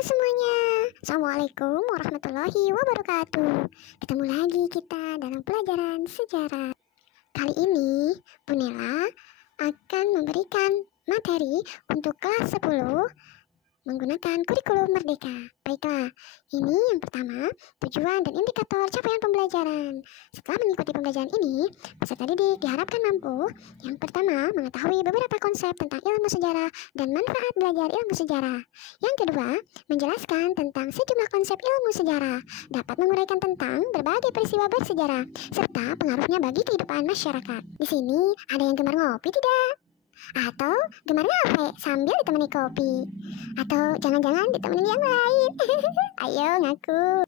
semuanya, Assalamualaikum warahmatullahi wabarakatuh. Ketemu lagi kita dalam pelajaran sejarah. Kali ini Bunela akan memberikan materi untuk kelas 10 menggunakan kurikulum merdeka. Baiklah, ini yang pertama, tujuan dan indikator capaian pembelajaran. Setelah mengikuti pembelajaran ini, peserta didik diharapkan mampu yang pertama, mengetahui beberapa konsep tentang ilmu sejarah dan manfaat belajar ilmu sejarah. Yang kedua, menjelaskan tentang sejumlah konsep ilmu sejarah, dapat menguraikan tentang berbagai peristiwa bersejarah, serta pengaruhnya bagi kehidupan masyarakat. Di sini, ada yang gemar ngopi tidak? Atau gemar ngafe sambil ditemani kopi? Atau jangan-jangan ditemani yang lain? Ayo ngaku.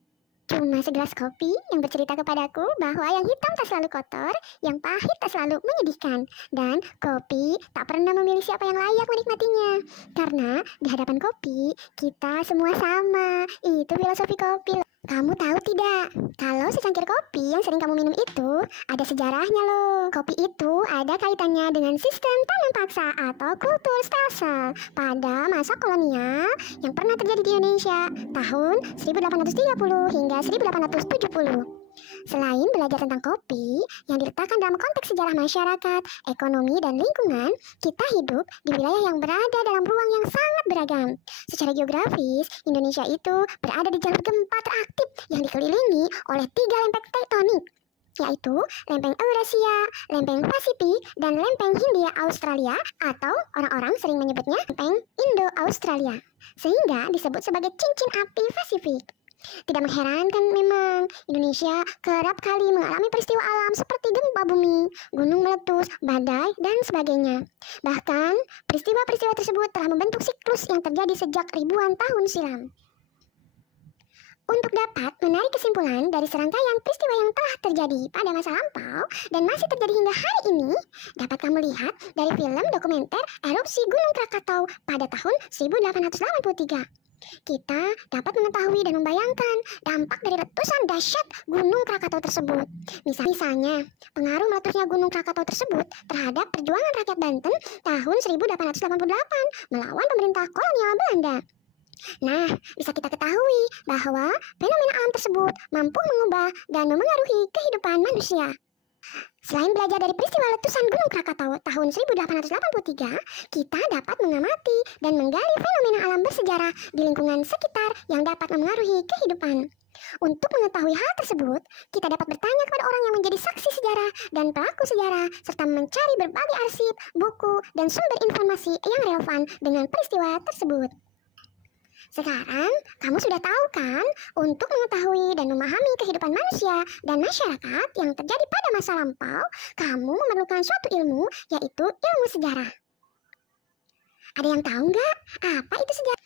Cuma segelas kopi yang bercerita kepadaku bahwa yang hitam tak selalu kotor, yang pahit tak selalu menyedihkan, dan kopi tak pernah memilih siapa yang layak menikmatinya. Karena di hadapan kopi, kita semua sama. Itu filosofi kopi loh. Kamu tahu tidak, kalau secangkir kopi yang sering kamu minum itu ada sejarahnya loh. Kopi itu ada kaitannya dengan sistem tanam paksa atau kultur stase pada masa kolonial yang pernah terjadi di Indonesia tahun 1830 hingga 1870. Selain belajar tentang kopi yang diletakkan dalam konteks sejarah masyarakat, ekonomi, dan lingkungan, kita hidup di wilayah yang berada dalam ruang yang sangat beragam. Secara geografis, Indonesia itu berada di jalur gempa teraktif yang dikelilingi oleh 3 lempeng tektonik, yaitu lempeng Eurasia, lempeng Pasifik, dan lempeng Hindia Australia, atau orang-orang sering menyebutnya lempeng Indo-Australia, sehingga disebut sebagai cincin api Pasifik. Tidak mengherankan memang, Indonesia kerap kali mengalami peristiwa alam seperti gempa bumi, gunung meletus, badai, dan sebagainya. Bahkan, peristiwa-peristiwa tersebut telah membentuk siklus yang terjadi sejak ribuan tahun silam. Untuk dapat menarik kesimpulan dari serangkaian peristiwa yang telah terjadi pada masa lampau dan masih terjadi hingga hari ini, dapat kamu lihat dari film dokumenter erupsi Gunung Krakatau pada tahun 1883. Kita dapat mengetahui dan membayangkan dampak dari letusan dahsyat Gunung Krakatau tersebut. Misalnya, pengaruh meletusnya Gunung Krakatau tersebut terhadap perjuangan rakyat Banten tahun 1888 melawan pemerintah kolonial Belanda. Nah, bisa kita ketahui bahwa fenomena alam tersebut mampu mengubah dan memengaruhi kehidupan manusia. Selain belajar dari peristiwa letusan Gunung Krakatau tahun 1883, kita dapat mengamati dan menggali fenomena alam bersejarah di lingkungan sekitar yang dapat memengaruhi kehidupan. Untuk mengetahui hal tersebut, kita dapat bertanya kepada orang yang menjadi saksi sejarah dan pelaku sejarah, serta mencari berbagai arsip, buku, dan sumber informasi yang relevan dengan peristiwa tersebut. Sekarang, kamu sudah tahu kan, untuk mengetahui dan memahami kehidupan manusia dan masyarakat yang terjadi pada masa lampau, kamu memerlukan suatu ilmu, yaitu ilmu sejarah. Ada yang tahu nggak, apa itu sejarah?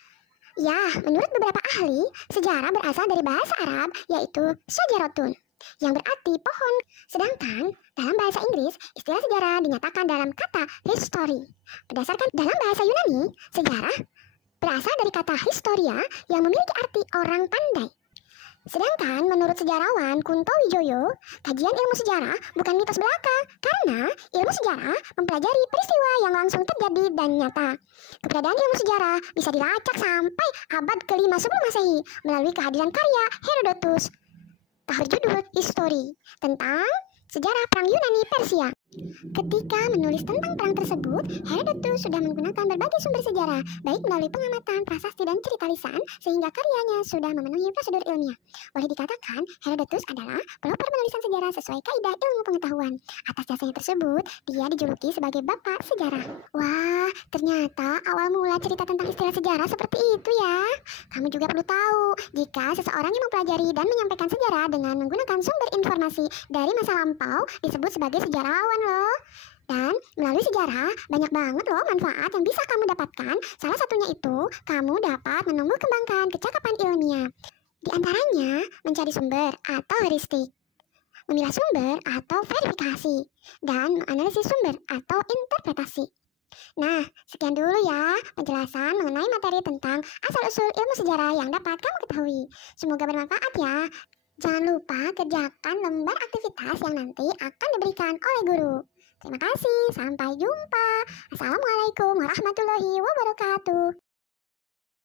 Ya, menurut beberapa ahli, sejarah berasal dari bahasa Arab, yaitu syajaratun, yang berarti pohon. Sedangkan, dalam bahasa Inggris, istilah sejarah dinyatakan dalam kata history. Berdasarkan dalam bahasa Yunani, sejarah berasal dari kata historia yang memiliki arti orang pandai. Sedangkan menurut sejarawan Kunto Wijoyo, kajian ilmu sejarah bukan mitos belaka, karena ilmu sejarah mempelajari peristiwa yang langsung terjadi dan nyata. Keberadaan ilmu sejarah bisa dilacak sampai abad ke-5 sebelum Masehi melalui kehadiran karya Herodotus, berjudul History, tentang sejarah perang Yunani Persia. Ketika menulis tentang perang tersebut, Herodotus sudah menggunakan berbagai sumber sejarah, baik melalui pengamatan, prasasti, dan cerita lisan, sehingga karyanya sudah memenuhi prosedur ilmiah. Boleh dikatakan, Herodotus adalah pelopor penulisan sejarah sesuai kaidah ilmu pengetahuan. Atas jasanya tersebut, dia dijuluki sebagai Bapak Sejarah. Wah, ternyata awal mula cerita tentang istilah sejarah seperti itu ya. Kamu juga perlu tahu, jika seseorang yang mempelajari dan menyampaikan sejarah dengan menggunakan sumber informasi dari masa lampau disebut sebagai sejarawan loh. Dan melalui sejarah banyak banget loh manfaat yang bisa kamu dapatkan. Salah satunya itu kamu dapat menumbuh kembangkan kecakapan ilmiah. Di antaranya mencari sumber atau heuristik, memilah sumber atau verifikasi, dan menganalisis sumber atau interpretasi. Nah, sekian dulu ya penjelasan mengenai materi tentang asal-usul ilmu sejarah yang dapat kamu ketahui. Semoga bermanfaat ya. Jangan lupa kerjakan lembar aktivitas yang nanti akan diberikan oleh guru. Terima kasih, sampai jumpa. Assalamualaikum warahmatullahi wabarakatuh.